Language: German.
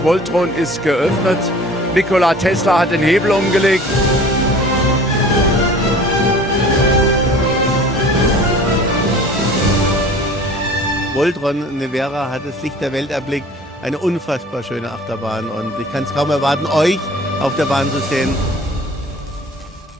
Das Voltron ist geöffnet. Nikola Tesla hat den Hebel umgelegt. Voltron Nevera hat das Licht der Welt erblickt. Eine unfassbar schöne Achterbahn und ich kann es kaum erwarten, euch auf der Bahn zu sehen.